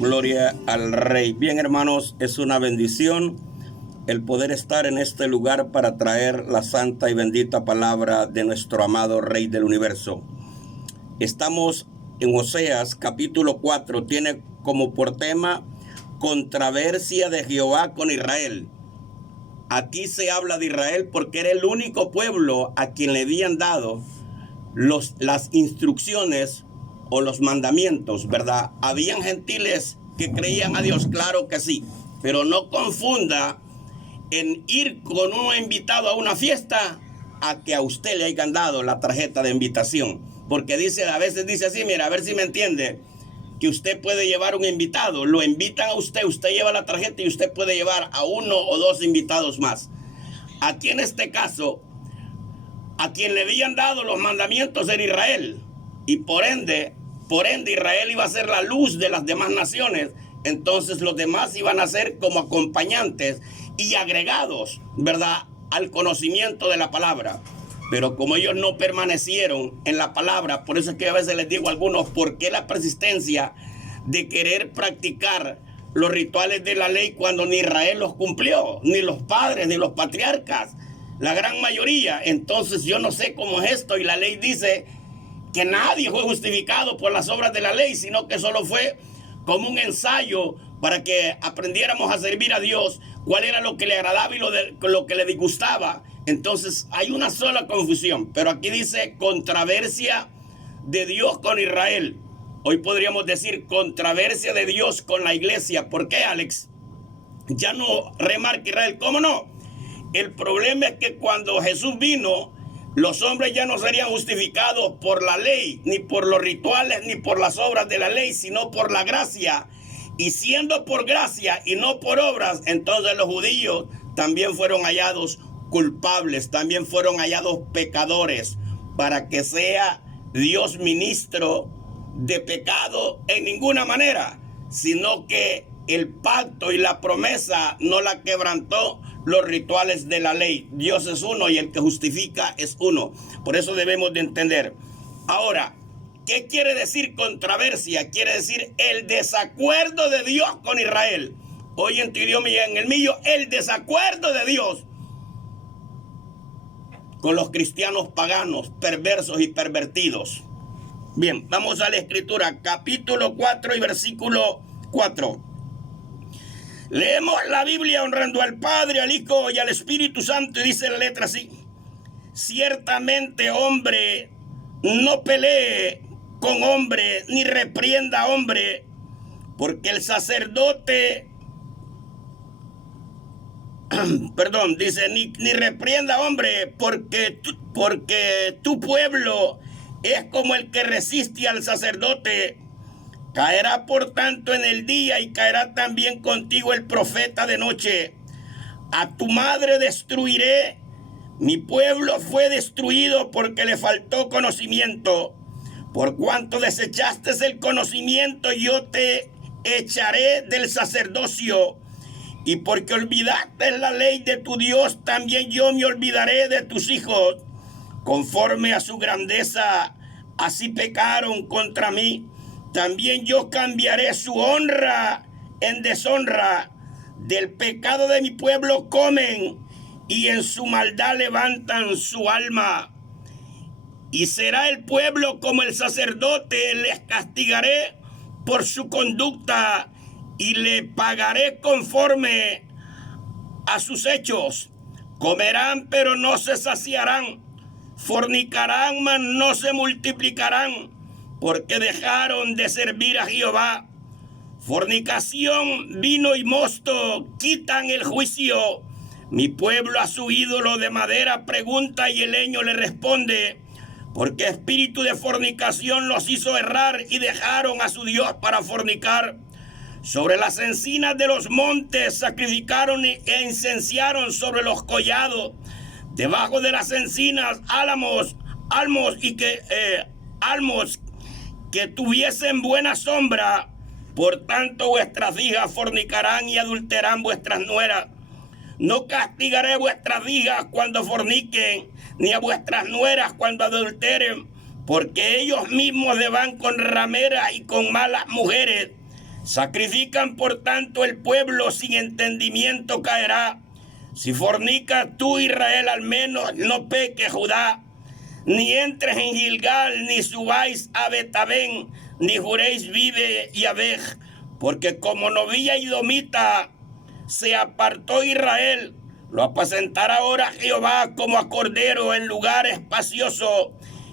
Gloria al Rey. Bien, hermanos, es una bendición el poder estar en este lugar para traer la santa y bendita palabra de nuestro amado Rey del universo. Estamos en Oseas capítulo 4, tiene como por tema controversia de Jehová con Israel. Aquí se habla de Israel porque era el único pueblo a quien le habían dado las instrucciones o los mandamientos, ¿verdad? Habían gentiles que creían a Dios, claro que sí, pero no confunda en ir con un invitado a una fiesta a que a usted le hayan dado la tarjeta de invitación, porque a veces dice así, mira, a ver si me entiende, que usted puede llevar un invitado, lo invitan a usted lleva la tarjeta y usted puede llevar a uno o dos invitados más. Aquí en este caso, a quien le habían dado los mandamientos era Israel, y por ende Israel iba a ser la luz de las demás naciones. Entonces los demás iban a ser como acompañantes y agregados, ¿verdad?, al conocimiento de la palabra. Pero como ellos no permanecieron en la palabra, por eso es que a veces les digo a algunos, ¿por qué la persistencia de querer practicar los rituales de la ley cuando ni Israel los cumplió, ni los padres, ni los patriarcas, la gran mayoría? Entonces yo no sé cómo es esto, y la ley dice que nadie fue justificado por las obras de la ley, sino que solo fue como un ensayo para que aprendiéramos a servir a Dios, cuál era lo que le agradaba y lo que le disgustaba. Entonces hay una sola confusión, pero aquí dice controversia de Dios con Israel. Hoy podríamos decir controversia de Dios con la iglesia. ¿Por qué, Alex? Ya no remarca Israel, ¿cómo no? El problema es que cuando Jesús vino, los hombres ya no serían justificados por la ley, ni por los rituales, ni por las obras de la ley, sino por la gracia. Y siendo por gracia y no por obras, entonces los judíos también fueron hallados culpables, también fueron hallados pecadores, para que sea Dios ministro de pecado en ninguna manera, sino que el pacto y la promesa no la quebrantó los rituales de la ley. Dios es uno y el que justifica es uno. Por eso debemos de entender. Ahora, ¿qué quiere decir controversia? Quiere decir el desacuerdo de Dios con Israel. Hoy en tu idioma y en el mío, el desacuerdo de Dios con los cristianos paganos, perversos y pervertidos. Bien, vamos a la escritura, capítulo 4 y versículo 4. Leemos la Biblia honrando al Padre, al Hijo y al Espíritu Santo, y dice la letra así: ciertamente, hombre, no pelee con hombre, ni reprienda a hombre, porque el sacerdote, dice, ni reprienda a hombre, porque tu pueblo es como el que resiste al sacerdote. Caerá por tanto en el día, y caerá también contigo el profeta de noche. A tu madre destruiré. Mi pueblo fue destruido porque le faltó conocimiento. Por cuanto desechaste el conocimiento, yo te echaré del sacerdocio. Y porque olvidaste la ley de tu Dios, también yo me olvidaré de tus hijos. Conforme a su grandeza, así pecaron contra mí. También yo cambiaré su honra en deshonra. Del pecado de mi pueblo comen, y en su maldad levantan su alma. Y será el pueblo como el sacerdote, les castigaré por su conducta, y le pagaré conforme a sus hechos. Comerán, pero no se saciarán. Fornicarán, mas no se multiplicarán, porque dejaron de servir a Jehová. Fornicación, vino y mosto quitan el juicio. Mi pueblo a su ídolo de madera pregunta, y el leño le responde, porque espíritu de fornicación los hizo errar, y dejaron a su Dios para fornicar. Sobre las encinas de los montes sacrificaron e incenciaron sobre los collados. Debajo de las encinas álamos que tuviesen buena sombra. Por tanto, vuestras hijas fornicarán y adulterarán vuestras nueras. No castigaré vuestras hijas cuando forniquen, ni a vuestras nueras cuando adulteren, porque ellos mismos se van con rameras y con malas mujeres. Sacrifican por tanto el pueblo, sin entendimiento caerá. Si fornica tú, Israel, al menos no peque Judá. Ni entres en Gilgal, ni subáis a Betabén, ni juréis vive Yahvé. Porque como novilla idomita se apartó Israel, lo apacentará ahora Jehová como a cordero en lugar espacioso.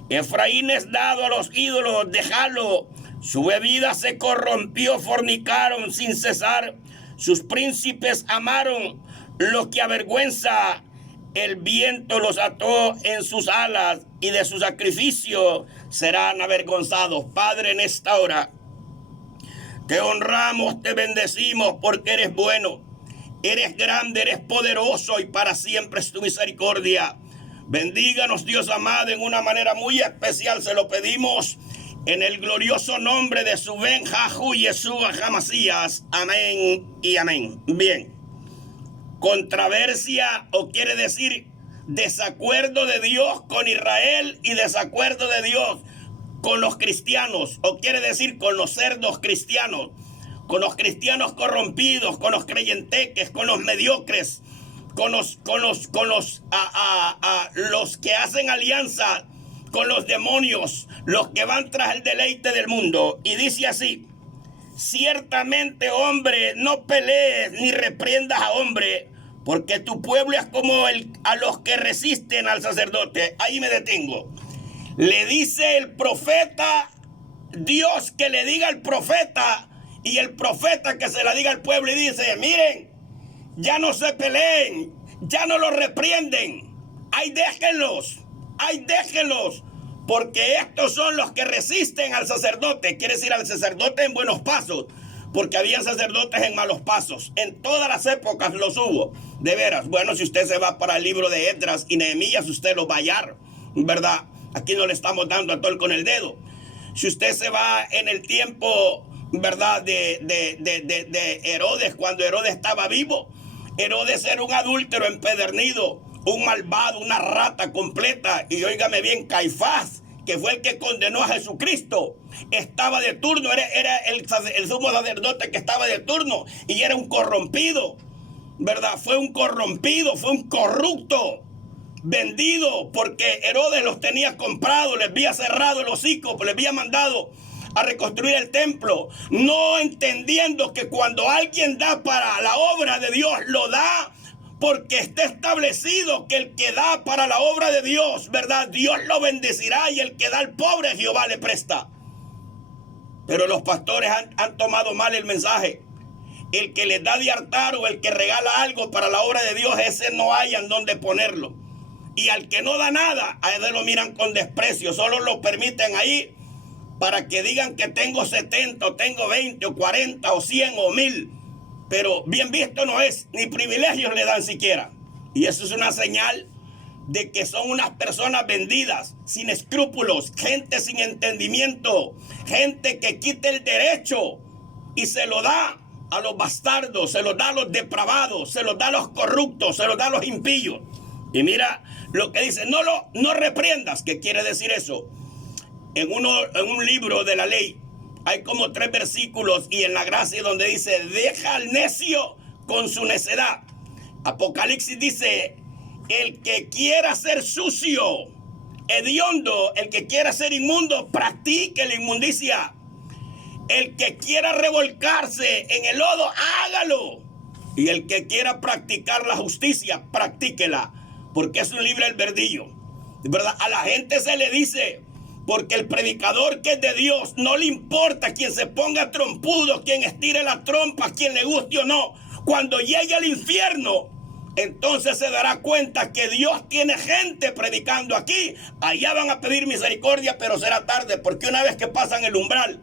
Efraín es dado a los ídolos, déjalo. Su bebida se corrompió, fornicaron sin cesar. Sus príncipes amaron lo que avergüenza. El viento los ató en sus alas y de su sacrificio serán avergonzados. Padre, en esta hora te honramos, te bendecimos porque eres bueno, eres grande, eres poderoso y para siempre es tu misericordia. Bendíganos, Dios amado, en una manera muy especial, se lo pedimos en el glorioso nombre de su Ben Jahu Yeshua Hamasías. Amén y amén. Bien, controversia o quiere decir desacuerdo de Dios con Israel y desacuerdo de Dios con los cristianos, o quiere decir con los cerdos cristianos, con los cristianos corrompidos, con los creyenteques, con los mediocres, con los que hacen alianza con los demonios, los que van tras el deleite del mundo. Y dice así: ciertamente, hombre, no pelees ni reprendas a hombre, porque tu pueblo es como a los que resisten al sacerdote. Ahí me detengo. Le dice el profeta, Dios que le diga al profeta, y el profeta que se la diga al pueblo, y dice: miren, ya no se peleen, ya no los reprienden, ahí déjenlos, porque estos son los que resisten al sacerdote. Quiere decir al sacerdote en buenos pasos, porque había sacerdotes en malos pasos. En todas las épocas los hubo, de veras. Bueno, si usted se va para el libro de Esdras y Nehemías, usted lo va a hallar, ¿verdad? Aquí no le estamos dando a tol con el dedo. Si usted se va en el tiempo, ¿verdad?, de Herodes, cuando Herodes estaba vivo, Herodes era un adúltero empedernido, un malvado, una rata completa. Y óigame bien, Caifás, que fue el que condenó a Jesucristo, estaba de turno, era el sumo sacerdote que estaba de turno, y era un corrompido, ¿verdad? Fue un corrompido, fue un corrupto, vendido, porque Herodes los tenía comprados, les había cerrado el hocico, les había mandado a reconstruir el templo, no entendiendo que cuando alguien da para la obra de Dios, lo da porque está establecido que el que da para la obra de Dios, ¿verdad?, Dios lo bendecirá, y el que da al pobre, Jehová le presta. Pero los pastores han tomado mal el mensaje. El que les da de hartar o el que regala algo para la obra de Dios, ese no hayan dónde ponerlo. Y al que no da nada, a él lo miran con desprecio, solo lo permiten ahí para que digan que tengo 70, o tengo 20, o 40, o 100, o 1000. Pero bien visto no es, ni privilegios le dan siquiera. Y eso es una señal de que son unas personas vendidas, sin escrúpulos, gente sin entendimiento, gente que quita el derecho y se lo da a los bastardos, se lo da a los depravados, se lo da a los corruptos, se lo da a los impíos. Y mira lo que dice: no reprendas. ¿Qué quiere decir eso? En un libro de la ley hay como 3 versículos, y en la gracia donde dice: deja al necio con su necedad. Apocalipsis dice: el que quiera ser sucio, hediondo, el que quiera ser inmundo, practique la inmundicia. El que quiera revolcarse en el lodo, hágalo. Y el que quiera practicar la justicia, practíquela, porque es un libre albedrío, ¿verdad? A la gente se le dice, porque el predicador que es de Dios, no le importa quien se ponga trompudo, quien estire la trompa, quien le guste o no. Cuando llegue al infierno, entonces se dará cuenta que Dios tiene gente predicando aquí. Allá van a pedir misericordia, pero será tarde, porque una vez que pasan el umbral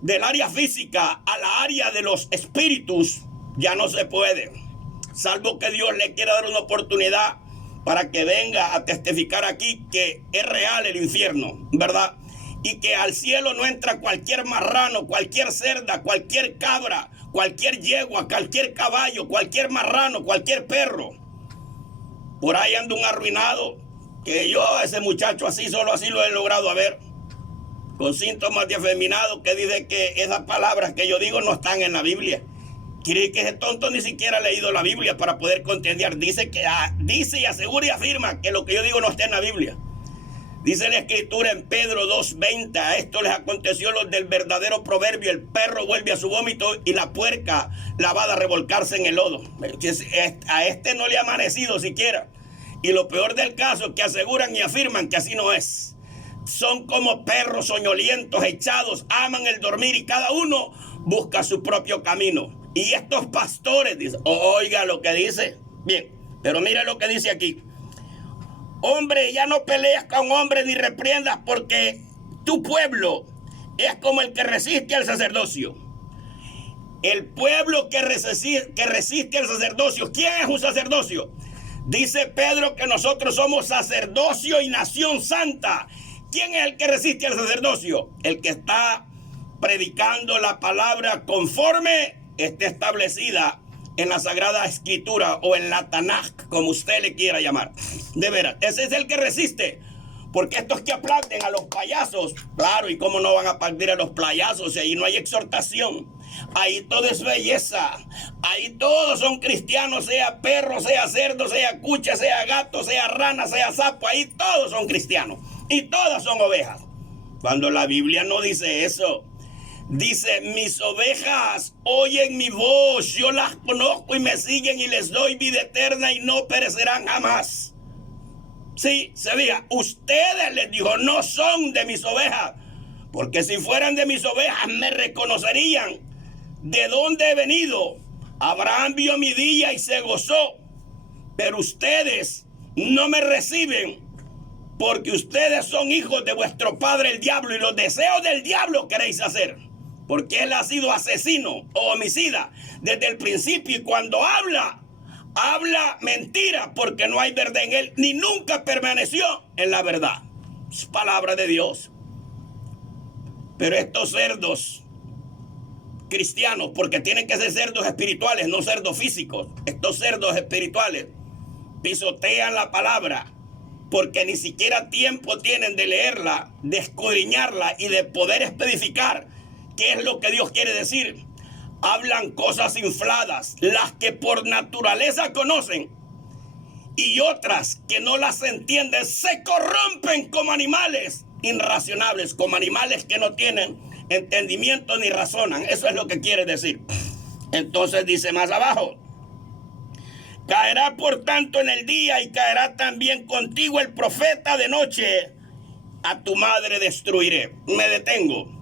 del área física a la área de los espíritus, ya no se puede, salvo que Dios le quiera dar una oportunidad para que venga a testificar aquí que es real el infierno, ¿verdad? Y que al cielo no entra cualquier marrano, cualquier cerda, cualquier cabra, cualquier yegua, cualquier caballo, cualquier marrano, cualquier perro. Por ahí anda un arruinado, que yo a ese muchacho así, solo así lo he logrado ver. con síntomas de afeminado que dice que esas palabras que yo digo no están en la Biblia. Quiere que ese tonto ni siquiera ha leído la Biblia para poder contender. Dice y asegura y afirma que lo que yo digo no está en la Biblia. Dice la Escritura en Pedro 2:20, a esto les aconteció lo del verdadero proverbio: el perro vuelve a su vómito y la puerca lavada a revolcarse en el lodo. A este no le ha amanecido siquiera. Y lo peor del caso es que aseguran y afirman que así no es. Son como perros soñolientos, echados, aman el dormir y cada uno busca su propio camino. Y estos pastores dicen, oiga lo que dice. Bien, pero mira lo que dice aquí. Hombre, ya no peleas con hombres ni reprendas, porque tu pueblo es como el que resiste al sacerdocio. El pueblo que resiste al sacerdocio. ¿Quién es un sacerdocio? Dice Pedro que nosotros somos sacerdocio y nación santa. ¿Quién es el que resiste al sacerdocio? El que está predicando la palabra conforme esté establecida en la Sagrada Escritura o en la Tanaj, como usted le quiera llamar. De veras, ese es el que resiste. Porque estos que aplauden a los payasos, claro, ¿y cómo no van a aplaudir a los payasos si ahí no hay exhortación? Ahí todo es belleza. Ahí todos son cristianos, sea perro, sea cerdo, sea cucha, sea gato, sea rana, sea sapo. Ahí todos son cristianos y todas son ovejas. Cuando la Biblia no dice eso. Dice, mis ovejas oyen mi voz, yo las conozco y me siguen y les doy vida eterna y no perecerán jamás. Sí, se diga, ustedes, les dijo, no son de mis ovejas, porque si fueran de mis ovejas me reconocerían de dónde he venido. Abraham vio mi día y se gozó, pero ustedes no me reciben porque ustedes son hijos de vuestro padre el diablo y los deseos del diablo queréis hacer. Porque él ha sido asesino o homicida desde el principio y cuando habla mentira porque no hay verdad en él, ni nunca permaneció en la verdad. Es palabra de Dios. Pero estos cerdos cristianos, porque tienen que ser cerdos espirituales, no cerdos físicos, estos cerdos espirituales pisotean la palabra porque ni siquiera tiempo tienen de leerla, de escudriñarla y de poder especificar ¿qué es lo que Dios quiere decir? Hablan cosas infladas, las que por naturaleza conocen, y otras que no las entienden, se corrompen como animales irracionables, como animales que no tienen entendimiento ni razonan. Eso es lo que quiere decir. Entonces dice más abajo, caerá por tanto en el día y caerá también contigo el profeta de noche, a tu madre destruiré. Me detengo.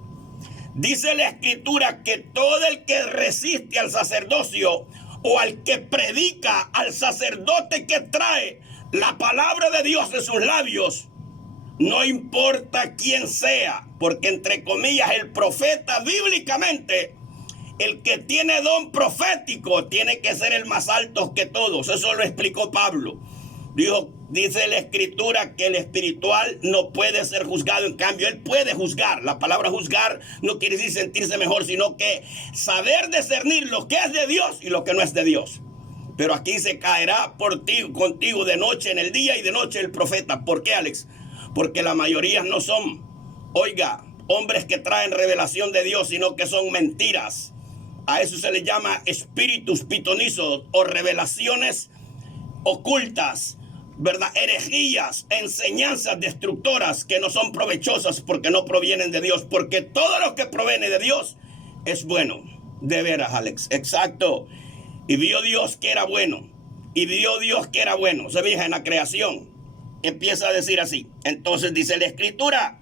Dice la Escritura que todo el que resiste al sacerdocio o al que predica, al sacerdote que trae la palabra de Dios en sus labios, no importa quién sea, porque entre comillas el profeta bíblicamente, el que tiene don profético tiene que ser el más alto que todos. Eso lo explicó Pablo. Dice la Escritura que el espiritual no puede ser juzgado, en cambio él puede juzgar. La palabra juzgar no quiere decir sentirse mejor, sino que saber discernir lo que es de Dios y lo que no es de Dios. Pero aquí se caerá contigo de noche en el día y de noche el profeta. ¿Por qué, Alex? Porque la mayoría no son, hombres que traen revelación de Dios, sino que son mentiras. A eso se le llama espíritus pitonizos o revelaciones ocultas, ¿verdad? Herejías, enseñanzas destructoras que no son provechosas porque no provienen de Dios, porque todo lo que proviene de Dios es bueno. De veras, Alex, exacto. Y vio Dios que era bueno, y vio Dios que era bueno. Se fija en la creación, empieza a decir así. Entonces dice la Escritura,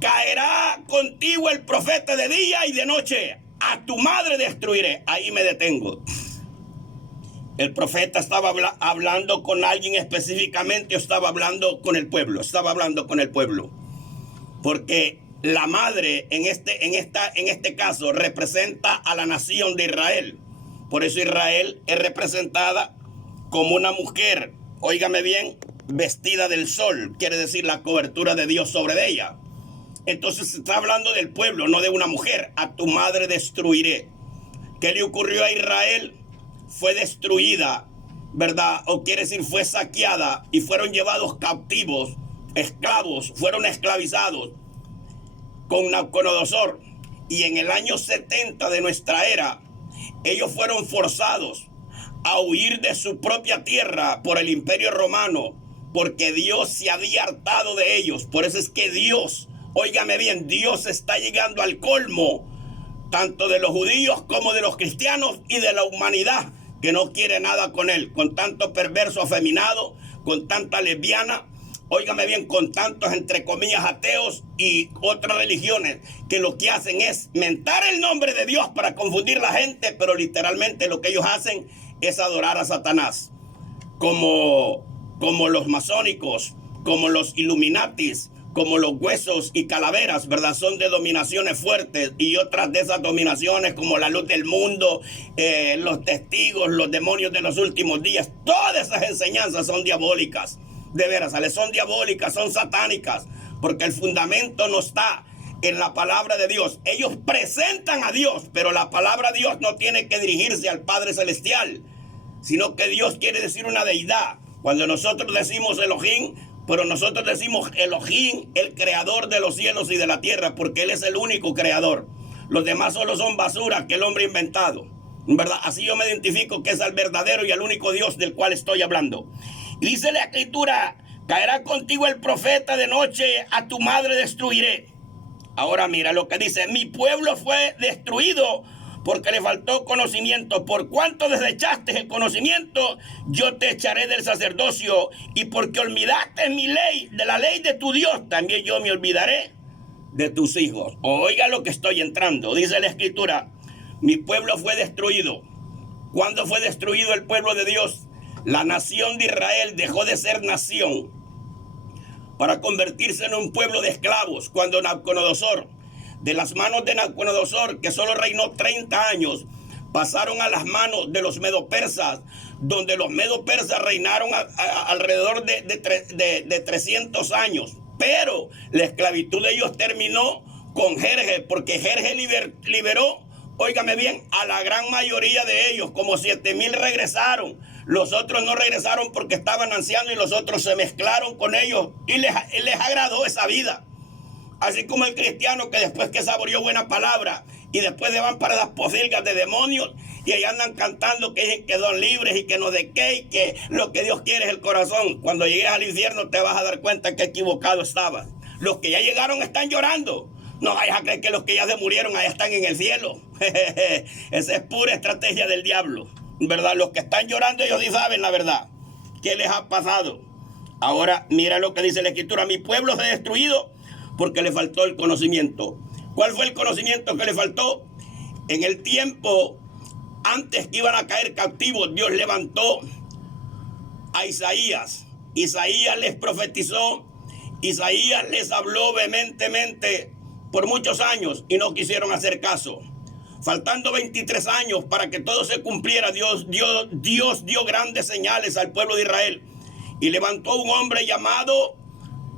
caerá contigo el profeta de día y de noche, a tu madre destruiré. Ahí me detengo. El profeta estaba hablando con alguien específicamente o estaba hablando con el pueblo. Estaba hablando con el pueblo. Porque la madre en este caso representa a la nación de Israel. Por eso Israel es representada como una mujer, óigame bien, vestida del sol. Quiere decir la cobertura de Dios sobre ella. Entonces se está hablando del pueblo, no de una mujer. A tu madre destruiré. ¿Qué le ocurrió a Israel? Fue destruida, ¿verdad? O quiere decir fue saqueada y fueron llevados cautivos, esclavos, fueron esclavizados. con Nabucodonosor. Y en el año 70 de nuestra era, ellos fueron forzados a huir de su propia tierra por el Imperio Romano, porque Dios se había hartado de ellos. Por eso es que Dios, óigame bien, Dios está llegando al colmo, tanto de los judíos como de los cristianos y de la humanidad, que no quiere nada con él, con tanto perverso afeminado, con tanta lesbiana, óigame bien, con tantos, entre comillas, ateos y otras religiones, que lo que hacen es mentar el nombre de Dios para confundir la gente, pero literalmente lo que ellos hacen es adorar a Satanás, como los masónicos, como los Illuminatis, como los huesos y calaveras, ¿verdad? Son de dominaciones fuertes, y otras de esas dominaciones como la luz del mundo, los testigos, los demonios de los últimos días. Todas esas enseñanzas son diabólicas, de veras, son diabólicas, son satánicas, porque el fundamento no está en la palabra de Dios. Ellos presentan a Dios, pero la palabra de Dios no tiene que dirigirse al Padre Celestial, sino que Dios quiere decir una deidad. Cuando nosotros decimos Elohim, pero nosotros decimos Elohim, el creador de los cielos y de la tierra, porque Él es el único creador. Los demás solo son basura que el hombre ha inventado, ¿verdad? Así yo me identifico que es el verdadero y el único Dios del cual estoy hablando. Y dice la Escritura: caerá contigo el profeta de noche, a tu madre destruiré. Ahora mira lo que dice: mi pueblo fue destruido porque le faltó conocimiento. Por cuanto desechaste el conocimiento, yo te echaré del sacerdocio, y porque olvidaste mi ley, de la ley de tu Dios, también yo me olvidaré de tus hijos. Oiga lo que estoy entrando. Dice la Escritura: mi pueblo fue destruido. ¿Cuándo fue destruido el pueblo de Dios? La nación de Israel dejó de ser nación para convertirse en un pueblo de esclavos, cuando Nabucodonosor, de las manos de Nabucodonosor, que solo reinó 30 años, pasaron a las manos de los medo-persas, donde los medo-persas reinaron alrededor de 300 años. Pero la esclavitud de ellos terminó con Jerjes, porque Jerjes liberó, óigame bien, a la gran mayoría de ellos. Como 7,000 regresaron. Los otros no regresaron porque estaban ancianos, y los otros se mezclaron con ellos y les agradó esa vida. Así como el cristiano, que después que saboreó buena palabra y después se van para las pocilgas de demonios, y ahí andan cantando que dicen que son libres y que no de qué, y que lo que Dios quiere es el corazón. Cuando llegues al infierno te vas a dar cuenta que equivocado estabas. Los que ya llegaron están llorando. No vayas a creer que los que ya se murieron allá están en el cielo. Esa es pura estrategia del diablo, ¿verdad? Los que están llorando, ellos sí saben la verdad. ¿Qué les ha pasado? Ahora mira lo que dice la Escritura: mi pueblo se ha destruido porque le faltó el conocimiento. ¿Cuál fue el conocimiento que le faltó? En el tiempo antes que iban a caer cautivos, Dios levantó a Isaías. Isaías les profetizó. Isaías les habló vehementemente por muchos años y no quisieron hacer caso. Faltando 23 años para que todo se cumpliera, Dios dio grandes señales al pueblo de Israel, y levantó un hombre llamado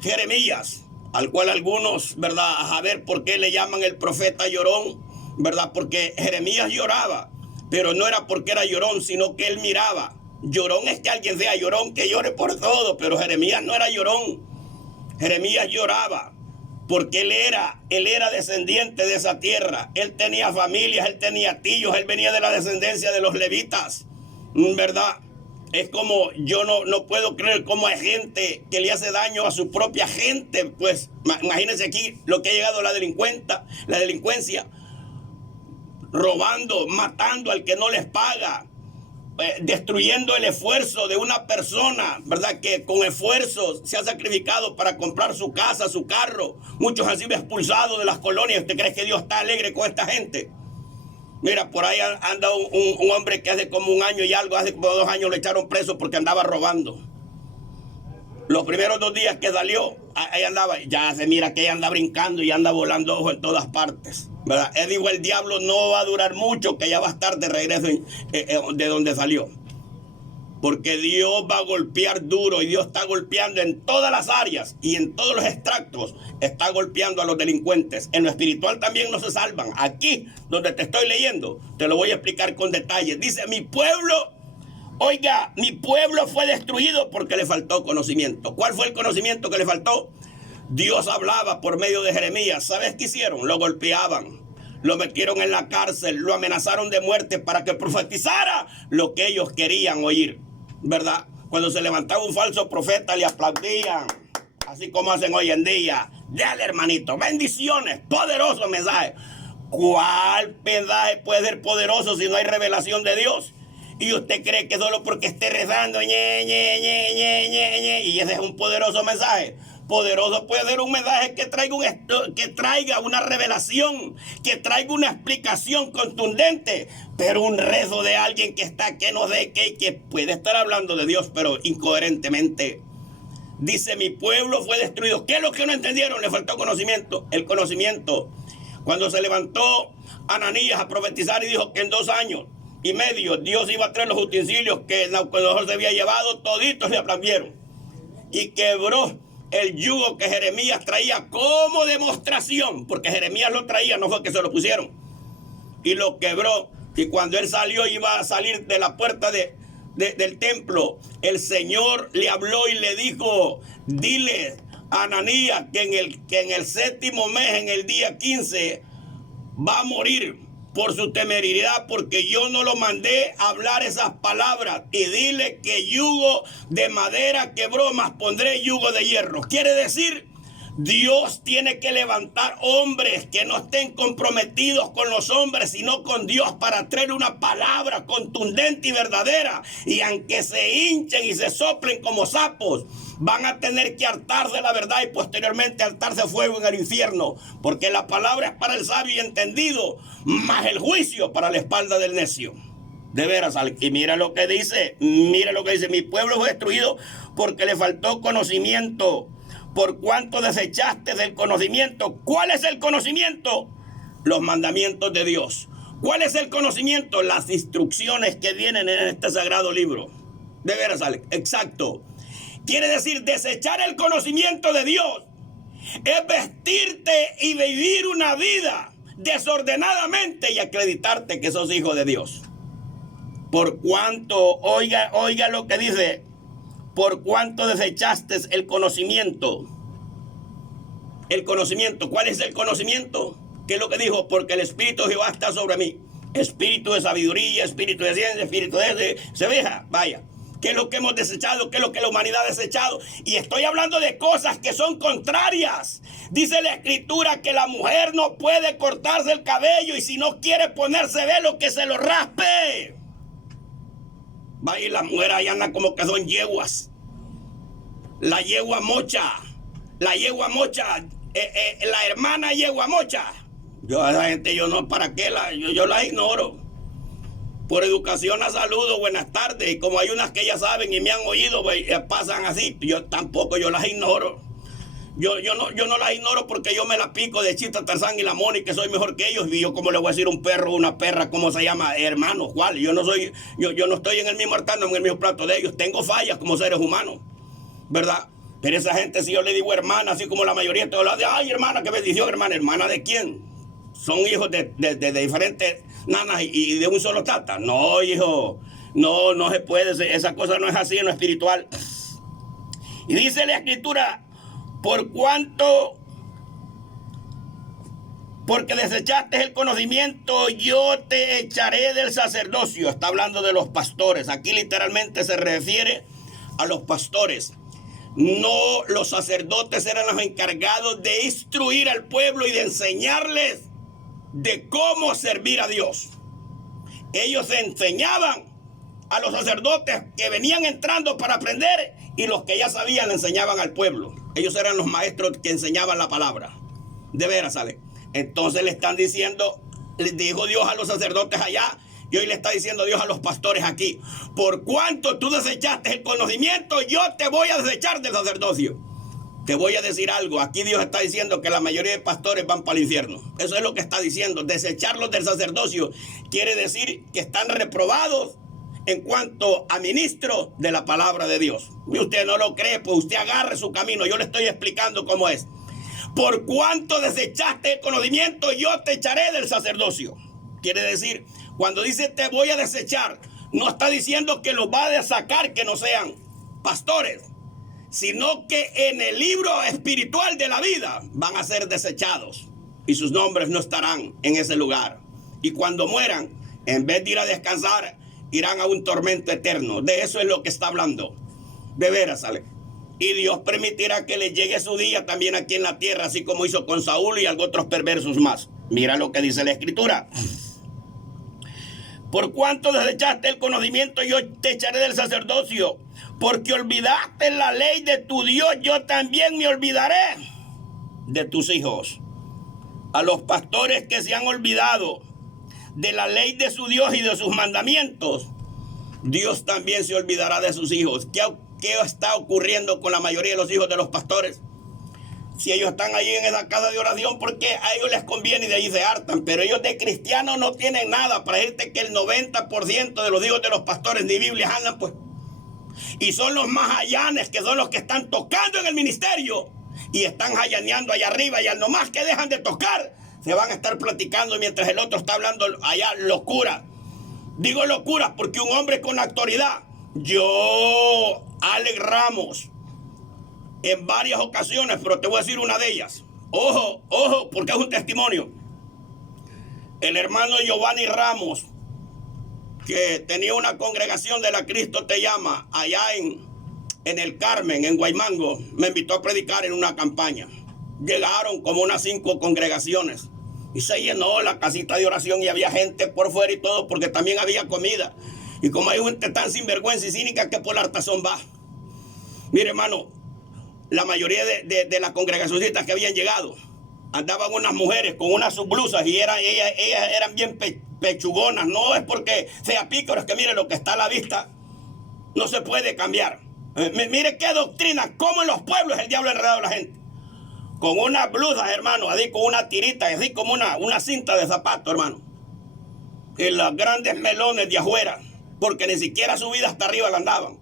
Jeremías, al cual algunos, ¿verdad?, a ver por qué le llaman el profeta llorón, ¿verdad? Porque Jeremías lloraba, pero no era porque era llorón, sino que él miraba. Llorón es que alguien sea llorón, que llore por todo, pero Jeremías no era llorón. Jeremías lloraba porque él era descendiente de esa tierra. Él tenía familias, él tenía tíos, él venía de la descendencia de los levitas, ¿verdad? Es como, yo no puedo creer cómo hay gente que le hace daño a su propia gente. Pues imagínense aquí lo que ha llegado la delincuencia, robando, matando al que no les paga, destruyendo el esfuerzo de una persona, ¿verdad?, que con esfuerzo se ha sacrificado para comprar su casa, su carro. Muchos han sido expulsados de las colonias. ¿Usted cree que Dios está alegre con esta gente? Mira, por ahí anda un hombre que hace como 1 año y algo, hace como 2 años lo echaron preso porque andaba robando. Los primeros 2 días que salió, ahí andaba, ya se mira que ella anda brincando y anda volando ojo en todas partes, ¿verdad? Él dijo: el diablo no va a durar mucho, que ya va a estar de regreso de donde salió. Porque Dios va a golpear duro, y Dios está golpeando en todas las áreas y en todos los extractos. Está golpeando a los delincuentes. En lo espiritual también no se salvan. Aquí, donde te estoy leyendo, te lo voy a explicar con detalles. Dice: mi pueblo, oiga, mi pueblo fue destruido porque le faltó conocimiento. ¿Cuál fue el conocimiento que le faltó? Dios hablaba por medio de Jeremías. ¿Sabes qué hicieron? Lo golpeaban, lo metieron en la cárcel, lo amenazaron de muerte para que profetizara lo que ellos querían oír, ¿verdad? Cuando se levantaba un falso profeta, le aplaudían, así como hacen hoy en día. Dale, hermanito, bendiciones, poderoso mensaje. ¿Cuál mensaje puede ser poderoso si no hay revelación de Dios? Y usted cree que solo porque esté rezando, y ese es un poderoso mensaje. Poderoso puede ser un mensaje que traiga una revelación, que traiga una explicación contundente, pero un rezo de alguien que está que no sé qué, que puede estar hablando de Dios, pero incoherentemente. Dice, mi pueblo fue destruido. ¿Qué es lo que no entendieron? Le faltó conocimiento. El conocimiento. Cuando se levantó Ananías a profetizar y dijo que en 2 años y medio Dios iba a traer los utensilios que Nabucodonosor se había llevado, toditos le aplaudieron. Y quebró el yugo que Jeremías traía como demostración, porque Jeremías lo traía, no fue que se lo pusieron. Y lo quebró. Y cuando él salió, iba a salir de la puerta del templo, el Señor le habló y le dijo, dile a Ananías que en el 7º mes, en el día 15, va a morir por su temeridad, porque yo no lo mandé a hablar esas palabras. Y dile que yugo de madera quebró, mas pondré yugo de hierro. Quiere decir, Dios tiene que levantar hombres que no estén comprometidos con los hombres, sino con Dios, para traer una palabra contundente y verdadera. Y aunque se hinchen y se soplen como sapos, van a tener que hartarse la verdad y posteriormente hartarse fuego en el infierno, porque la palabra es para el sabio y entendido, mas el juicio para la espalda del necio. De veras, y mira lo que dice, mi pueblo fue destruido porque le faltó conocimiento. Por cuanto desechaste del conocimiento. ¿Cuál es el conocimiento? Los mandamientos de Dios. ¿Cuál es el conocimiento? Las instrucciones que vienen en este sagrado libro. De veras, Alex, exacto. Quiere decir, desechar el conocimiento de Dios es vestirte y vivir una vida desordenadamente y acreditarte que sos hijo de Dios. Por cuanto, oiga lo que dice, por cuanto desechaste el conocimiento. El conocimiento, ¿cuál es el conocimiento? ¿Qué es lo que dijo? Porque el Espíritu de Jehová está sobre mí. Espíritu de sabiduría, espíritu de ciencia, espíritu de seveja. Vaya, ¿qué es lo que hemos desechado? ¿Qué es lo que la humanidad ha desechado? Y estoy hablando de cosas que son contrarias. Dice la Escritura que la mujer no puede cortarse el cabello y si no quiere ponerse velo, que se lo raspe. Vaya, y la mujer ahí anda como que son yeguas. La yegua mocha. La hermana yegua mocha. Yo a esa gente, yo no, ¿para qué? Yo las ignoro. Por educación la saludo, buenas tardes. Y como hay unas que ya saben y me han oído, pues, pasan así. Yo tampoco, yo las ignoro. Yo no las ignoro porque yo me la pico de Chita, Tarzán y la Moni, que soy mejor que ellos. Y yo, como le voy a decir un perro o una perra, ¿cómo se llama? Hermano, ¿cuál? Yo no estoy en el mismo hartando, en el mismo plato de ellos. Tengo fallas como seres humanos, ¿verdad? Pero esa gente, si yo le digo hermana, así como la mayoría de todos lados, ay, hermana, qué bendición, hermana. ¿Hermana de quién? Son hijos de diferentes nanas y de un solo tata. No, hijo, no se puede. Esa cosa no es así en lo espiritual. Y dice la Escritura, porque desechaste el conocimiento, yo te echaré del sacerdocio. Está hablando de los pastores. Aquí literalmente se refiere a los pastores. No, los sacerdotes eran los encargados de instruir al pueblo y de enseñarles de cómo servir a Dios. Ellos enseñaban a los sacerdotes que venían entrando para aprender, y los que ya sabían le enseñaban al pueblo. Ellos eran los maestros que enseñaban la palabra. De veras, ¿sale? Entonces le están diciendo, les dijo Dios a los sacerdotes allá, y hoy le está diciendo Dios a los pastores aquí, por cuanto tú desechaste el conocimiento, yo te voy a desechar del sacerdocio. Te voy a decir algo, aquí Dios está diciendo que la mayoría de pastores van para el infierno. Eso es lo que está diciendo, desecharlos del sacerdocio. Quiere decir que están reprobados en cuanto a ministro de la palabra de Dios. Y usted no lo cree, pues usted agarre su camino. Yo le estoy explicando cómo es. Por cuanto desechaste el conocimiento, yo te echaré del sacerdocio. Quiere decir, cuando dice te voy a desechar, no está diciendo que los va a sacar que no sean pastores, sino que en el libro espiritual de la vida van a ser desechados y sus nombres no estarán en ese lugar. Y cuando mueran, en vez de ir a descansar, irán a un tormento eterno. De eso es lo que está hablando. De veras, ¿sale? Y Dios permitirá que les llegue su día también aquí en la tierra, así como hizo con Saúl y otros perversos más. Mira lo que dice la Escritura. Por cuanto desechaste el conocimiento, yo te echaré del sacerdocio. Porque olvidaste la ley de tu Dios, yo también me olvidaré de tus hijos. A los pastores que se han olvidado de la ley de su Dios y de sus mandamientos, Dios también se olvidará de sus hijos. ¿Qué está ocurriendo con la mayoría de los hijos de los pastores? Si ellos están ahí en esa casa de oración, porque a ellos les conviene y de ahí se hartan. Pero ellos de cristianos no tienen nada. Para decirte que el 90% de los hijos de los pastores ni Biblias andan, pues. Y son los más hayanes, que son los que están tocando en el ministerio y están hayaneando allá arriba, y al nomás que dejan de tocar se van a estar platicando mientras el otro está hablando allá locura. Digo locura porque un hombre con autoridad, yo, Alex Ramos, en varias ocasiones, pero te voy a decir una de ellas, ojo, porque es un testimonio. El hermano Giovanni Ramos, que tenía una congregación de la Cristo Te Llama allá en el Carmen, en Guaymango, me invitó a predicar en una campaña. Llegaron como unas 5 congregaciones y se llenó la casita de oración y había gente por fuera y todo, porque también había comida. Y como hay gente tan sinvergüenza y cínica que por la hartazón va. Mire, hermano, la mayoría de las congregacionistas que habían llegado andaban unas mujeres con unas subblusas y ellas eran bien pechugonas. No es porque sea pícaro, es que mire lo que está a la vista no se puede cambiar. Mire qué doctrina, cómo en los pueblos el diablo ha enredado a la gente. Con unas blusas, hermano, así con una tirita, así como una cinta de zapato, hermano. Y los grandes melones de afuera, porque ni siquiera subida hasta arriba la andaban.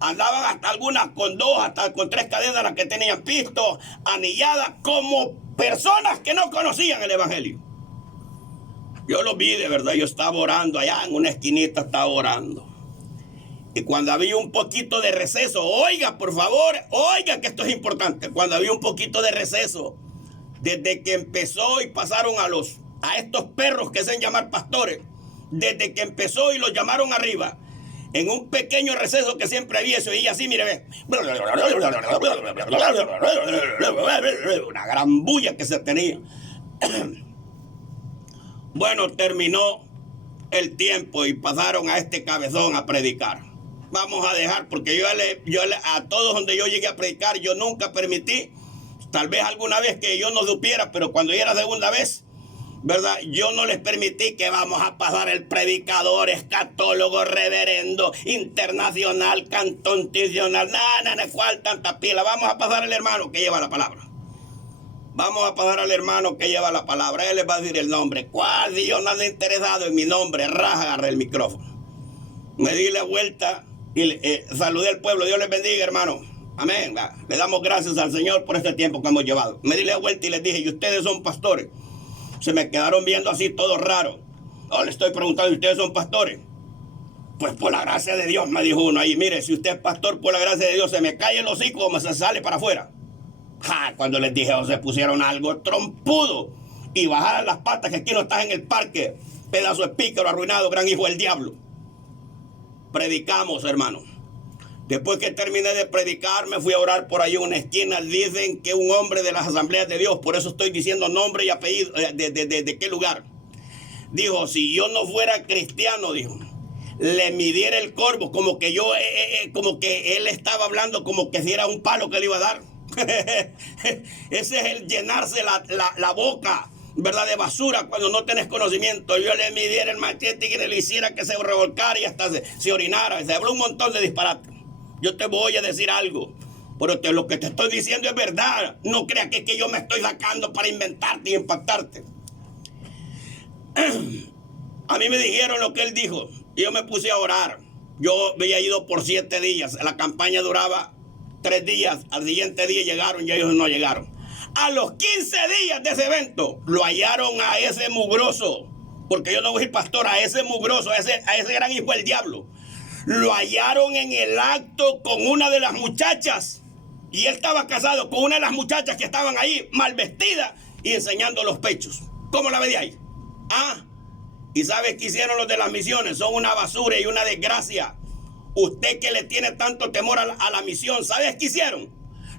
Andaban hasta algunas con 2, hasta con 3 cadenas las que tenían pisto, anilladas, como personas que no conocían el evangelio. Yo lo vi de verdad, yo estaba orando allá en una esquinita, estaba orando. Y cuando había un poquito de receso, oiga, por favor, oiga que esto es importante. Cuando había un poquito de receso, desde que empezó y pasaron a estos perros que se hacen llamar pastores, desde que empezó y los llamaron arriba, en un pequeño receso que siempre había, eso y así, mire, ve, una gran bulla que se tenía. Bueno, terminó el tiempo y pasaron a este cabezón a predicar. Vamos a dejar, porque yo a todos donde yo llegué a predicar, yo nunca permití, tal vez alguna vez que yo no supiera, pero cuando ya era segunda vez, ¿verdad? Yo no les permití que vamos a pasar el predicador, escatólogo, reverendo, internacional, cantonticional, nada, ¿cuál tanta pila? Vamos a pasar al hermano que lleva la palabra. Vamos a pasar al hermano que lleva la palabra. Él les va a decir el nombre. ¿Cuál? Si yo no ando interesado en mi nombre, agarré el micrófono. Me di la vuelta y saludé al pueblo. Dios les bendiga, hermano. Amén. Le damos gracias al Señor por este tiempo que hemos llevado. Me di la vuelta y les dije, ¿y ustedes son pastores? Se me quedaron viendo así todo raro. No, le estoy preguntando, ¿ustedes son pastores? Pues por la gracia de Dios, me dijo uno ahí. Mire, si usted es pastor, por la gracia de Dios, se me cae el hocico o me se sale para afuera. Cuando les dije, se pusieron algo trompudo y bajaron las patas, que aquí no estás en el parque, pedazo de pícaro arruinado, gran hijo del diablo. Predicamos, hermano. Después que terminé de predicar, me fui a orar por ahí en una esquina. Dicen que un hombre de las asambleas de Dios, por eso estoy diciendo nombre y apellido, de qué lugar. Dijo, si yo no fuera cristiano, dijo, le midiera el corvo, como que yo, como que él estaba hablando como que si era un palo que le iba a dar. Ese es el llenarse la boca, ¿verdad?, de basura cuando no tenés conocimiento. Yo le midiera el machete y que le hiciera que se revolcara y hasta se orinara. Se habló un montón de disparates. Yo te voy a decir algo, pero lo que te estoy diciendo es verdad. No creas que es que yo me estoy sacando para inventarte y impactarte. A mí me dijeron lo que él dijo y yo me puse a orar. Yo había ido por 7 días. La campaña duraba 3 días. Al siguiente día llegaron y ellos no llegaron. A los 15 días de ese evento lo hallaron a ese mugroso, porque yo no voy a ir pastor, a ese mugroso, a ese gran hijo del diablo. Lo hallaron en el acto con una de las muchachas Y él estaba casado con una de las muchachas que estaban ahí mal vestidas y enseñando los pechos. ¿Cómo la ve de ahí? Ah, ¿y sabe qué hicieron los de las misiones? Son una basura y una desgracia. Usted que le tiene tanto temor a la misión, ¿sabes qué hicieron?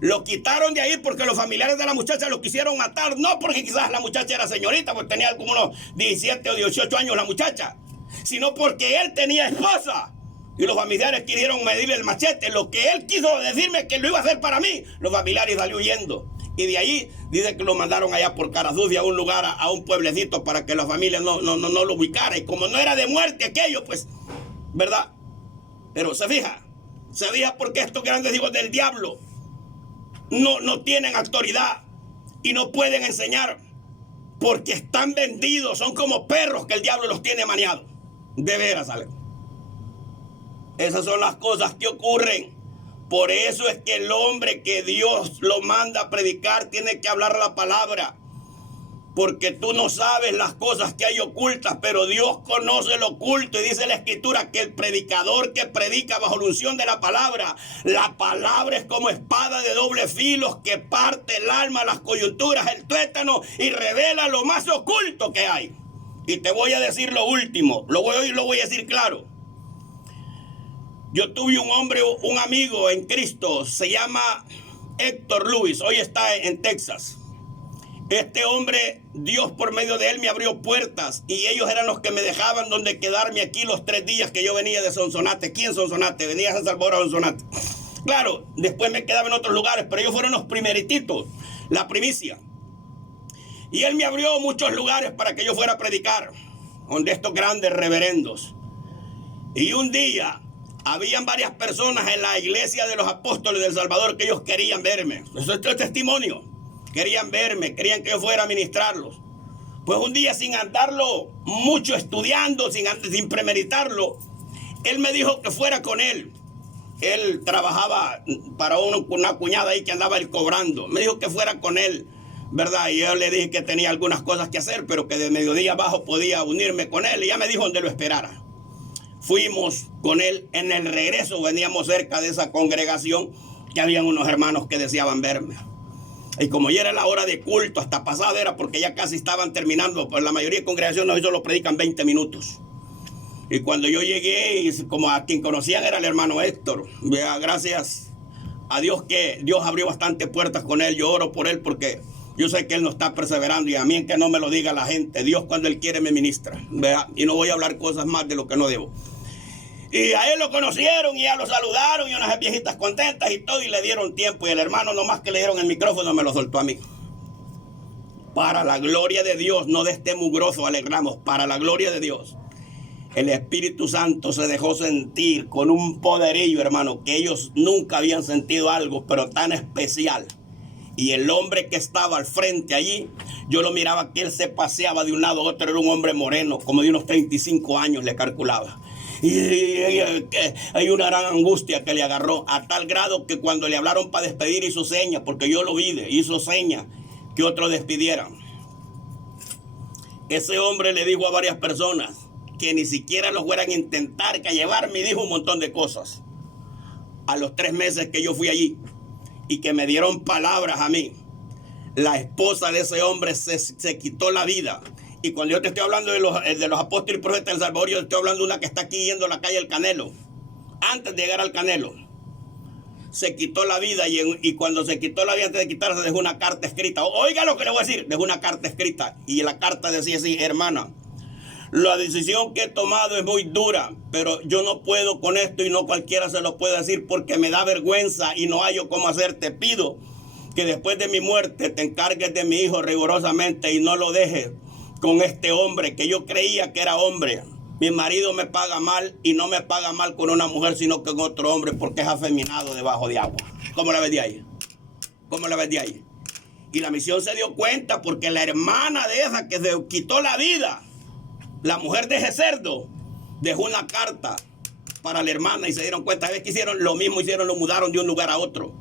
Lo quitaron de ahí porque los familiares de la muchacha lo quisieron matar. No porque quizás la muchacha era señorita, porque tenía como unos 17 o 18 años la muchacha, sino porque él tenía esposa. Y los familiares quisieron medirle el machete. Lo que él quiso decirme que lo iba a hacer para mí, los familiares salió huyendo. Y de ahí dice que lo mandaron allá por cara sucia a un lugar, a un pueblecito, para que la familia no lo ubicara. Y como no era de muerte aquello, pues, ¿verdad? Pero se fija porque estos grandes hijos del diablo no tienen autoridad y no pueden enseñar porque están vendidos. Son como perros que el diablo los tiene maniados. De veras, ¿sale? Esas son las cosas que ocurren. Por eso es que el hombre que Dios lo manda a predicar tiene que hablar la palabra. Porque tú no sabes las cosas que hay ocultas, pero Dios conoce lo oculto. Y dice la Escritura que el predicador que predica bajo la unción de la palabra es como espada de doble filo que parte el alma, las coyunturas, el tuétano y revela lo más oculto que hay. Y te voy a decir lo último, lo voy a decir claro. Yo tuve un amigo en Cristo, se llama Héctor Luis, hoy está en Texas. Este hombre, Dios por medio de él me abrió puertas y ellos eran los que me dejaban donde quedarme aquí los 3 días que yo venía de Sonsonate. Aquí en Sonsonate, venía a San Salvador a Sonsonate. Claro, después me quedaba en otros lugares, pero ellos fueron los primerititos, la primicia. Y él me abrió muchos lugares para que yo fuera a predicar, donde estos grandes reverendos. Y un día habían varias personas en la iglesia de los apóstoles del Salvador que ellos querían verme. Eso es testimonio. Querían verme, querían que yo fuera a ministrarlos. Pues un día, sin andarlo mucho estudiando, sin premeditarlo, él me dijo que fuera con él. Él trabajaba para una cuñada ahí que andaba él cobrando. Me dijo que fuera con él, ¿verdad? Y yo le dije que tenía algunas cosas que hacer, pero que de mediodía abajo podía unirme con él. Y ya me dijo donde lo esperara. Fuimos con él. En el regreso veníamos cerca de esa congregación que habían unos hermanos que deseaban verme. Y como ya era la hora de culto, hasta pasada era porque ya casi estaban terminando, pues la mayoría de congregaciones hoy solo predican 20 minutos. Y cuando yo llegué, y como a quien conocían era el hermano Héctor, gracias a Dios que Dios abrió bastantes puertas con él. Yo oro por él porque yo sé que él no está perseverando, y a mí en que no me lo diga la gente. Dios cuando él quiere me ministra, ¿verdad? Y no voy a hablar cosas más de lo que no debo. Y a él lo conocieron y ya lo saludaron y unas viejitas contentas y todo, y le dieron tiempo. Y el hermano nomás que le dieron el micrófono me lo soltó a mí. Para la gloria de Dios, no de este mugroso alegramos, para la gloria de Dios. El Espíritu Santo se dejó sentir con un poderillo, hermano, que ellos nunca habían sentido algo, pero tan especial. Y el hombre que estaba al frente allí, yo lo miraba que él se paseaba de un lado a otro. Era un hombre moreno, como de unos 35 años le calculaba. Y hay una gran angustia que le agarró, a tal grado que cuando le hablaron para despedir hizo señas, porque yo lo vi, hizo señas que otros despidieran. Ese hombre le dijo a varias personas que ni siquiera lo fueran a intentar que llevarme, y dijo un montón de cosas. A los 3 meses que yo fui allí y que me dieron palabras a mí, la esposa de ese hombre se quitó la vida. Y cuando yo te estoy hablando de los apóstoles y profetas del Salvador, yo te estoy hablando de una que está aquí yendo a la calle del Canelo. Antes de llegar al Canelo, se quitó la vida, y cuando se quitó la vida, antes de quitarse, dejó una carta escrita. Oiga lo que le voy a decir, dejó una carta escrita. Y la carta decía así: hermana, la decisión que he tomado es muy dura, pero yo no puedo con esto, y no cualquiera se lo puede decir porque me da vergüenza y no hallo cómo hacer. Te pido que después de mi muerte te encargues de mi hijo rigurosamente y no lo dejes con este hombre que yo creía que era hombre. Mi marido me paga mal, y no me paga mal con una mujer, sino con otro hombre, porque es afeminado debajo de agua. ¿Cómo la ves de ahí? ¿Cómo la ves de ahí? Y la misión se dio cuenta porque la hermana de esa que se quitó la vida, la mujer de ese cerdo, dejó una carta para la hermana, y se dieron cuenta. ¿Sabes qué hicieron? Lo mismo hicieron, lo mudaron de un lugar a otro.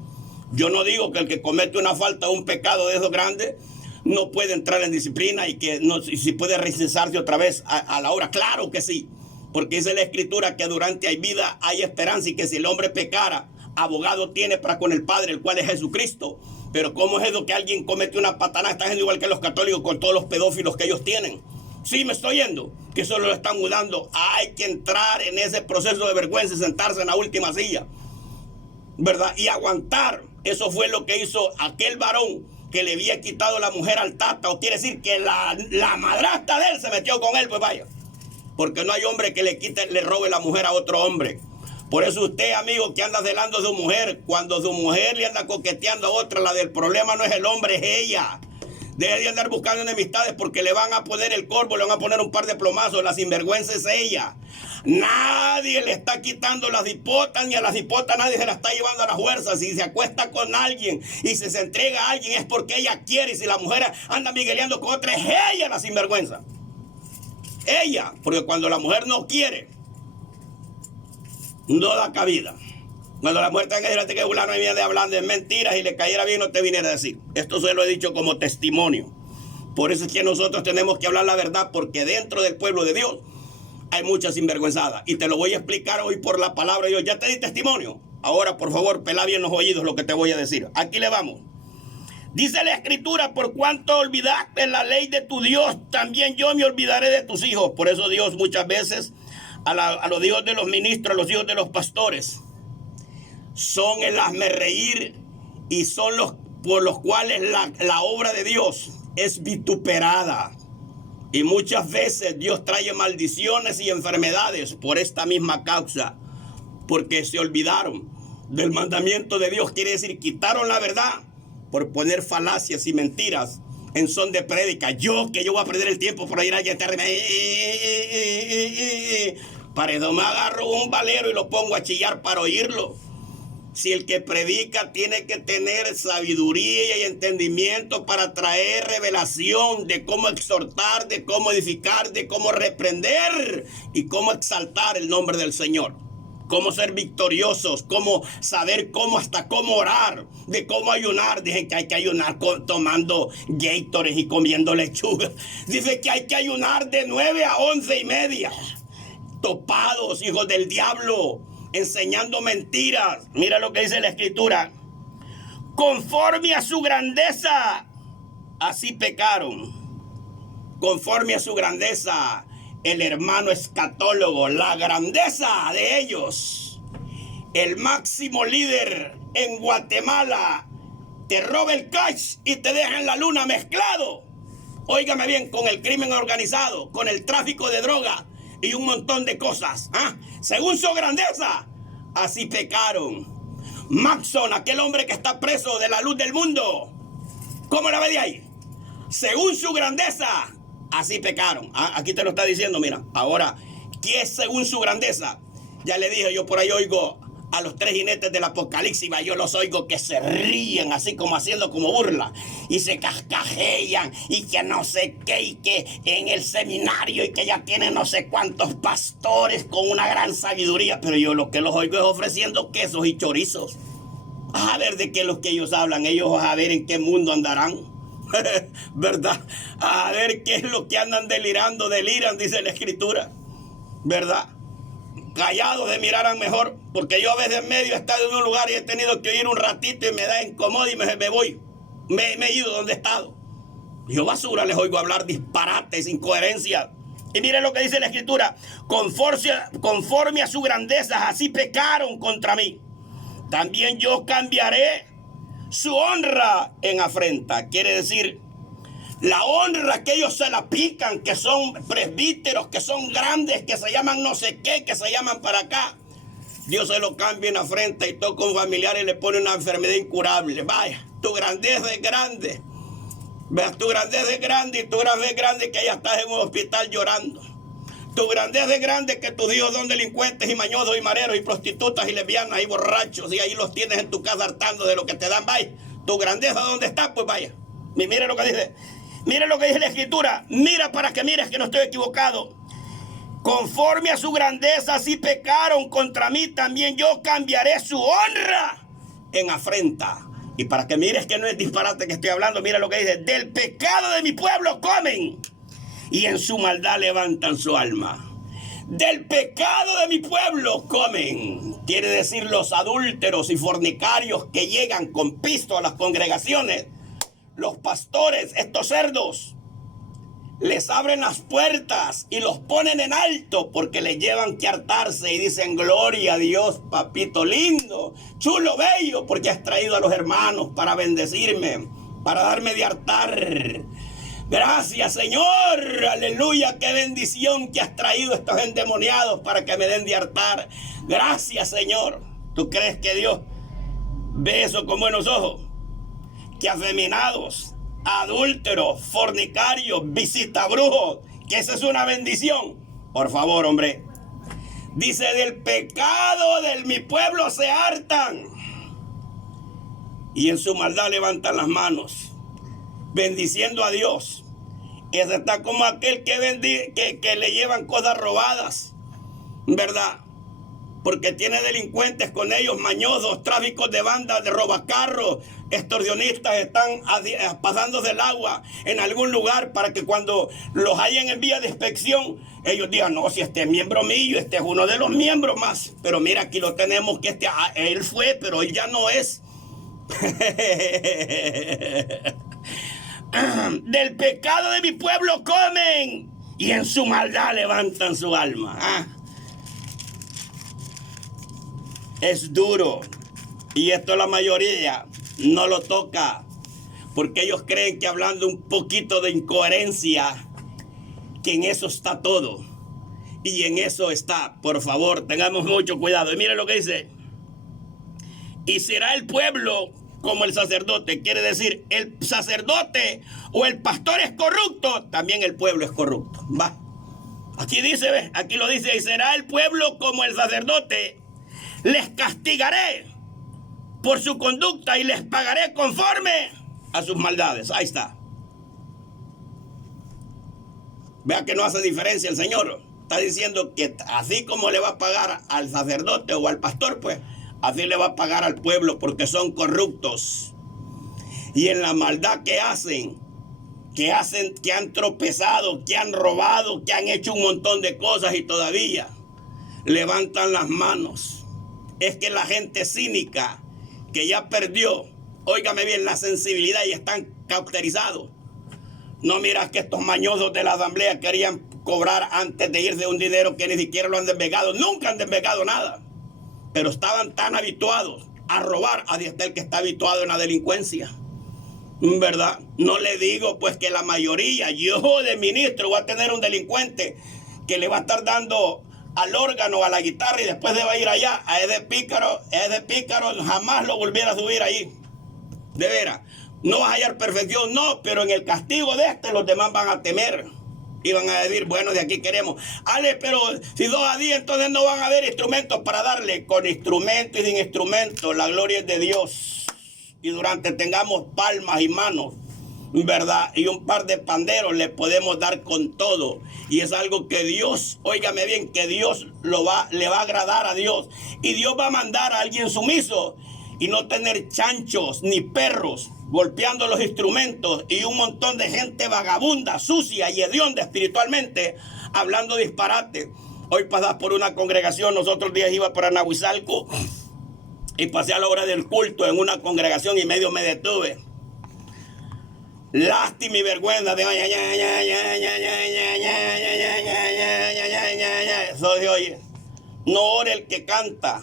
Yo no digo que el que comete una falta o un pecado de esos grandes no puede entrar en disciplina, y que no, si puede recesarse otra vez a la hora. Claro que sí, porque dice la Escritura que durante hay vida hay esperanza, y que si el hombre pecara, abogado tiene para con el Padre, el cual es Jesucristo. Pero ¿cómo es eso que alguien comete una patanada? Está siendo igual que los católicos con todos los pedófilos que ellos tienen. Sí, me estoy yendo, que solo lo están mudando. Hay que entrar en ese proceso de vergüenza y sentarse en la última silla, ¿verdad? Y aguantar. Eso fue lo que hizo aquel varón que le había quitado la mujer al tata. O quiere decir que la madrastra de él se metió con él, pues vaya. Porque no hay hombre que le robe la mujer a otro hombre. Por eso usted, amigo, que anda celando a su mujer, cuando su mujer le anda coqueteando a otra, la del problema no es el hombre, es ella. Deje de andar buscando enemistades porque le van a poner el corvo, le van a poner un par de plomazos. La sinvergüenza es ella. Nadie le está quitando las hipotas, ni a las hipotas nadie se la está llevando a la fuerza. Si se acuesta con alguien y se entrega a alguien es porque ella quiere. Y si la mujer anda migueleando con otra, es ella la sinvergüenza. Ella, porque cuando la mujer no quiere, no da cabida. Cuando la mujer tenga que decir que fulano viene de hablando de mentiras y le cayera bien, no te viniera a decir. Esto se lo he dicho como testimonio. Por eso es que nosotros tenemos que hablar la verdad, porque dentro del pueblo de Dios hay mucha sinvergüenzada. Y te lo voy a explicar hoy por la palabra de Dios. Ya te di testimonio. Ahora, por favor, pelá bien los oídos lo que te voy a decir. Aquí le vamos. Dice la Escritura: por cuanto olvidaste la ley de tu Dios, también yo me olvidaré de tus hijos. Por eso Dios muchas veces a los hijos de los ministros, a los hijos de los pastores, son el hazmerreír y son los por los cuales la obra de Dios es vituperada. Y muchas veces Dios trae maldiciones y enfermedades por esta misma causa, porque se olvidaron del mandamiento de Dios. Quiere decir, quitaron la verdad por poner falacias y mentiras en son de prédica. Yo voy a perder el tiempo por ir a enterrarme. Para eso me agarro un valero y lo pongo a chillar para oírlo. Si el que predica tiene que tener sabiduría y entendimiento para traer revelación de cómo exhortar, de cómo edificar, de cómo reprender y cómo exaltar el nombre del Señor. Cómo ser victoriosos, cómo saber hasta cómo orar, de cómo ayunar. Dicen que hay que ayunar tomando Gatorade y comiendo lechuga. Dice que hay que ayunar de 9 a 11:30. Topados, hijos del diablo, enseñando mentiras. Mira lo que dice la Escritura: conforme a su grandeza, así pecaron. Conforme a su grandeza, el hermano escatólogo, la grandeza de ellos. El máximo líder en Guatemala te roba el cash y te deja en la luna mezclado. Óigame bien, con el crimen organizado, con el tráfico de droga y un montón de cosas. Según su grandeza, así pecaron. Maxon, aquel hombre que está preso de la luz del mundo, ¿cómo la ve de ahí? Según su grandeza, así pecaron. Aquí te lo está diciendo, mira. Ahora, ¿qué es según su grandeza? Ya le dije, yo por ahí oigo a los 3 jinetes del Apocalipsis, yo los oigo que se ríen así como haciendo como burla y se cascajean y que no sé qué, y que en el seminario y que ya tienen no sé cuántos pastores con una gran sabiduría. Pero yo lo que los oigo es ofreciendo quesos y chorizos. A ver de qué es lo que ellos hablan. Ellos a ver en qué mundo andarán. ¿Verdad? A ver qué es lo que andan deliran, dice la Escritura. ¿Verdad? Callados de miraran mejor, porque yo a veces en medio he estado en un lugar y he tenido que oír un ratito y me da incomodo y me voy. Me he ido donde he estado. Yo basura les oigo hablar disparates, incoherencias. Y miren lo que dice la Escritura: conforme a su grandeza, así pecaron contra mí. También yo cambiaré su honra en afrenta. Quiere decir, la honra que ellos se la pican, que son presbíteros, que son grandes, que se llaman no sé qué, que se llaman para acá, Dios se lo cambia en afrenta y toca un familiar y le pone una enfermedad incurable. Vaya, tu grandeza es grande. Veas, tu grandeza es grande y tu grandeza es grande que ya estás en un hospital llorando. Tu grandeza es grande que tus hijos son delincuentes y mañosos y mareros y prostitutas y lesbianas y borrachos y ahí los tienes en tu casa hartando de lo que te dan. Vaya, tu grandeza ¿dónde está? Pues vaya, mire lo que dice. Mira lo que dice la Escritura. Mira para que mires que no estoy equivocado. Conforme a su grandeza, así pecaron contra mí, también yo cambiaré su honra en afrenta. Y para que mires que no es disparate que estoy hablando, mira lo que dice: del pecado de mi pueblo comen y en su maldad levantan su alma. Del pecado de mi pueblo comen. Quiere decir los adúlteros y fornicarios que llegan con pisto a las congregaciones. Los pastores, estos cerdos, les abren las puertas y los ponen en alto porque les llevan que hartarse y dicen: gloria a Dios, papito lindo, chulo, bello, porque has traído a los hermanos para bendecirme, para darme de hartar. Gracias, Señor, aleluya, qué bendición que has traído a estos endemoniados para que me den de hartar. Gracias, Señor. ¿Tú crees que Dios ve eso con buenos ojos? Que afeminados, adúlteros, fornicarios, visitabrujos, que esa es una bendición. Por favor, hombre. Dice: del pecado de mi pueblo se hartan y en su maldad levantan las manos, bendiciendo a Dios. Ese está como aquel que le llevan cosas robadas, ¿verdad? Porque tiene delincuentes con ellos, mañosos, tráficos de bandas, de robacarros, extorsionistas, están pasándose el agua en algún lugar para que cuando los hayan en vía de inspección, ellos digan: no, si este es miembro mío, este es uno de los miembros más. Pero mira, aquí lo tenemos, que él fue, pero él ya no es. Del pecado de mi pueblo comen y en su maldad levantan su alma. Es duro, y esto la mayoría no lo toca, porque ellos creen que hablando un poquito de incoherencia, que en eso está todo, y en eso está. Por favor, tengamos mucho cuidado. Y mire lo que dice: y será el pueblo como el sacerdote. Quiere decir, el sacerdote o el pastor es corrupto, también el pueblo es corrupto. Va. Aquí dice, ¿ves? Aquí lo dice: y será el pueblo como el sacerdote. Les castigaré por su conducta y les pagaré conforme a sus maldades. Ahí está. Vea que no hace diferencia el Señor. Está diciendo que así como le va a pagar al sacerdote o al pastor, pues así le va a pagar al pueblo, porque son corruptos. Y en la maldad que hacen, que han tropezado, que han robado, que han hecho un montón de cosas y todavía levantan las manos. Es que la gente cínica que ya perdió, óigame bien, la sensibilidad, y están cauterizados. No miras que estos mañosos de la asamblea querían cobrar antes de irse un dinero que ni siquiera lo han desvegado. Nunca han desvegado nada. Pero estaban tan habituados a robar. Ahí está el que está habituado en la delincuencia, ¿verdad? No le digo pues que la mayoría, yo de ministro voy a tener un delincuente que le va a estar dando al órgano, a la guitarra, y después se va a ir allá. A ese pícaro jamás lo volviera a subir ahí. De veras, no vas a hallar perfección, no, pero en el castigo de los demás van a temer. Y van a decir: bueno, de aquí queremos. Ale, pero si 2 a 10, entonces no van a haber instrumentos para darle. Con instrumento y sin instrumento, la gloria es de Dios. Y durante tengamos palmas y manos, ¿verdad? Y un par de panderos, le podemos dar con todo. Y es algo que Dios, óigame bien, que Dios le va a agradar a Dios. Y Dios va a mandar a alguien sumiso y no tener chanchos ni perros golpeando los instrumentos y un montón de gente vagabunda, sucia y hedionda espiritualmente, hablando disparate. Hoy pasas por una congregación, nosotros días iba para Nahuizalco y pasé a la hora del culto en una congregación y medio me detuve. Lástima y vergüenza de eso se oye. No ora el que canta,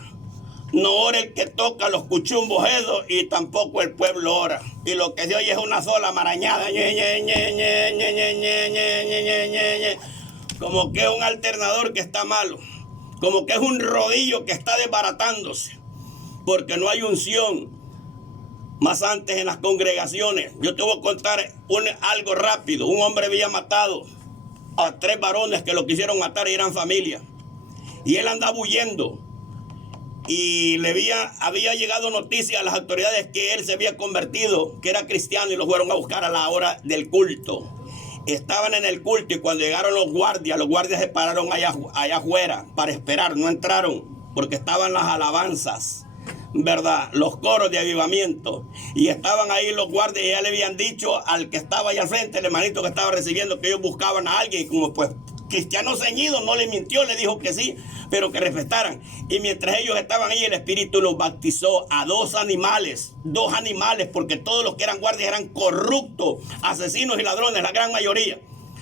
no ora el que toca los cuchumbos esos, y tampoco el pueblo ora. Y lo que se oye es una sola marañada, como que es un alternador que está malo, como que es un rodillo que está desbaratándose, porque no hay unción. Más antes en las congregaciones, yo te voy a contar algo rápido. Un hombre había matado a 3 varones que lo quisieron matar y eran familia. Y él andaba huyendo. Y había llegado noticia a las autoridades que él se había convertido, que era cristiano, y lo fueron a buscar a la hora del culto. Estaban en el culto y cuando llegaron los guardias se pararon allá afuera para esperar. No entraron porque estaban las alabanzas, ¿verdad? Los coros de avivamiento. Y estaban ahí los guardias y ya le habían dicho al que estaba ahí al frente, el hermanito que estaba recibiendo, que ellos buscaban a alguien. Y como pues cristiano ceñido, no le mintió, le dijo que sí, pero que respetaran. Y mientras ellos estaban ahí, el Espíritu los bautizó a dos animales, porque todos los que eran guardias eran corruptos, asesinos y ladrones, la gran mayoría.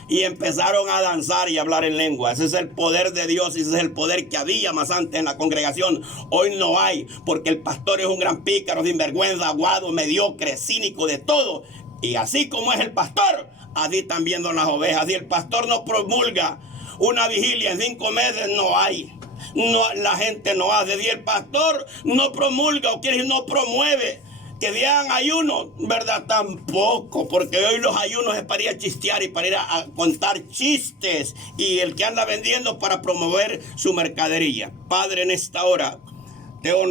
Y empezaron a danzar y a hablar en lengua. Ese es el poder de Dios y ese es el poder que había más antes en la congregación. Hoy no hay, porque el pastor es un gran pícaro, sinvergüenza, aguado, mediocre, cínico, de todo. Y así como es el pastor, así también son las ovejas. Si el pastor no promulga una vigilia en 5 meses, no hay. No, la gente no hace. Si el pastor no promulga, o quiere decir no promueve que digan ayuno, ¿verdad? Tampoco, porque hoy los ayunos es para ir a chistear y para ir a contar chistes, y el que anda vendiendo para promover su mercadería. Padre, en esta hora te honro.